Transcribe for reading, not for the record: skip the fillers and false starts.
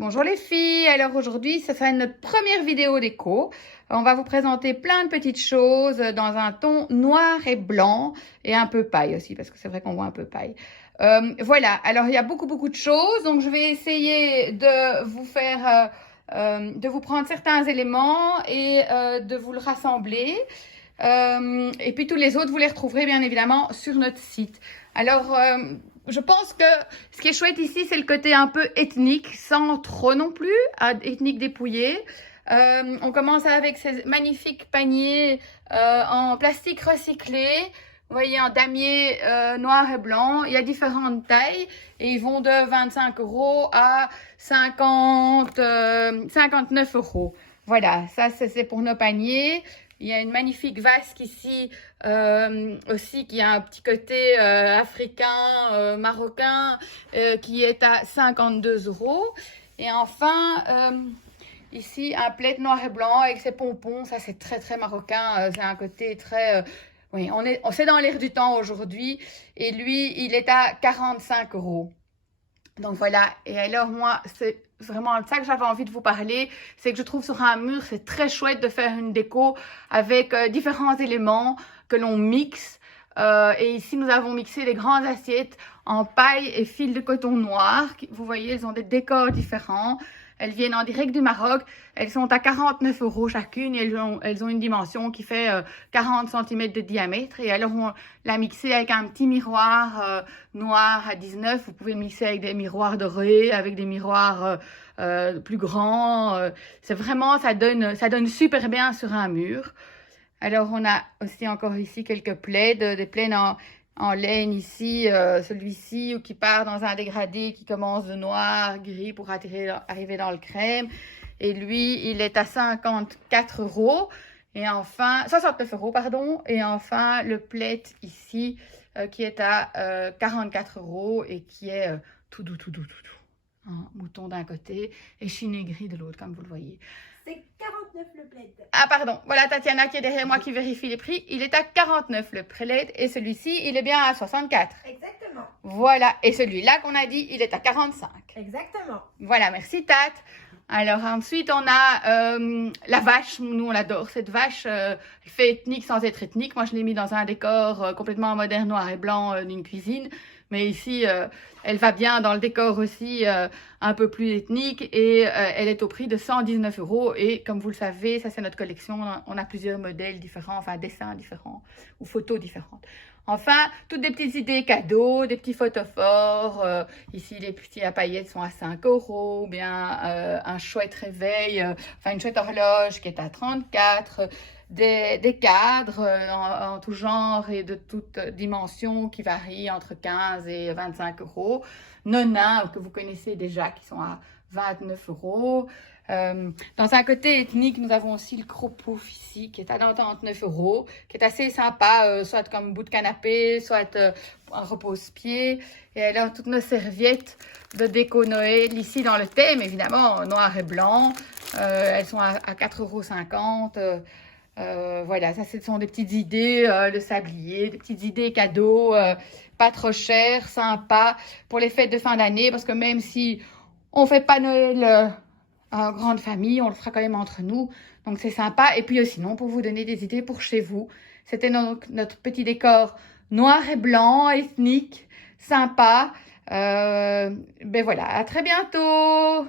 Bonjour les filles, alors aujourd'hui ce sera notre première vidéo déco. On va vous présenter plein de petites choses dans un ton noir et blanc et un peu paille aussi parce que c'est vrai qu'on voit un peu paille. Voilà, alors il y a beaucoup de choses, donc je vais essayer de vous faire, de vous prendre certains éléments et de vous le rassembler. Et puis tous les autres, vous les retrouverez bien évidemment sur notre site. Alors, je pense que ce qui est chouette ici, c'est le côté un peu ethnique, sans trop non plus, ethnique dépouillé. On commence avec ces magnifiques paniers en plastique recyclé. Vous voyez, en damier noir et blanc. Il y a différentes tailles et ils vont de 25 € à 59 €. Voilà, ça c'est pour nos paniers. Il y a une magnifique vasque ici aussi qui a un petit côté africain, marocain, qui est à 52 €. Et enfin, ici, un plaid noir et blanc avec ses pompons. Ça, c'est très marocain. C'est un côté très... oui, c'est dans l'air du temps aujourd'hui. Et lui, il est à 45 €. Donc voilà, et alors moi, c'est vraiment de ça que j'avais envie de vous parler, c'est que je trouve sur un mur, c'est très chouette de faire une déco avec différents éléments que l'on mixe. Et ici, nous avons mixé des grandes assiettes en paille et fil de coton noir. Vous voyez, elles ont des décors différents. Elles viennent en direct du Maroc. Elles sont à 49 € chacune et elles ont une dimension qui fait 40 cm de diamètre. Et alors, on l'a mixé avec un petit miroir noir à 19. Vous pouvez le mixer avec des miroirs dorés, avec des miroirs plus grands. C'est vraiment, ça donne super bien sur un mur. Alors, on a aussi encore ici quelques plaids, des plaids en laine ici, celui-ci qui part dans un dégradé qui commence de noir, gris pour arriver dans le crème. Et lui, il est à 54 €. Et enfin, 69 € pardon. Et enfin, le plaid ici qui est à 44 € et qui est tout doux. Un mouton d'un côté et chiné gris de l'autre, comme vous le voyez. C'est 49 le plaid. Ah pardon, voilà Tatiana qui est derrière moi qui vérifie les prix. Il est à 49 le plaid et celui-ci, il est bien à 64. Exactement. Voilà, et celui-là qu'on a dit, il est à 45. Exactement. Voilà, merci Tat. Alors ensuite, on a la vache. Nous, on l'adore, cette vache. Elle fait ethnique sans être ethnique. Moi, je l'ai mis dans un décor complètement moderne, noir et blanc d'une cuisine. Mais ici, elle va bien dans le décor aussi un peu plus ethnique. Et elle est au prix de 119 €. Et comme vous le savez, ça c'est notre collection. On a plusieurs modèles différents, enfin dessins différents ou photos différentes. Enfin, toutes des petites idées cadeaux, des petits photophores. Ici, les petits à paillettes sont à 5 €. Ou bien un chouette réveil, enfin une chouette horloge qui est à 34 €. Des cadres en tout genre et de toutes dimensions qui varient entre 15 et 25 €. Nos nains que vous connaissez déjà qui sont à 29 €. Dans un côté ethnique, nous avons aussi le cropouf ici qui est à 99 €, qui est assez sympa, soit comme bout de canapé, soit un repose-pied. Et alors toutes nos serviettes de déco Noël ici dans le thème, évidemment, noir et blanc. Elles sont à 4,50 €. Voilà, ça ce sont des petites idées, le sablier, des petites idées cadeaux, pas trop chères, sympas pour les fêtes de fin d'année, parce que même si on fait pas Noël en grande famille, on le fera quand même entre nous, donc c'est sympa. Et puis sinon, pour vous donner des idées pour chez vous, c'était donc notre petit décor noir et blanc, ethnique, sympa. Ben voilà, à très bientôt.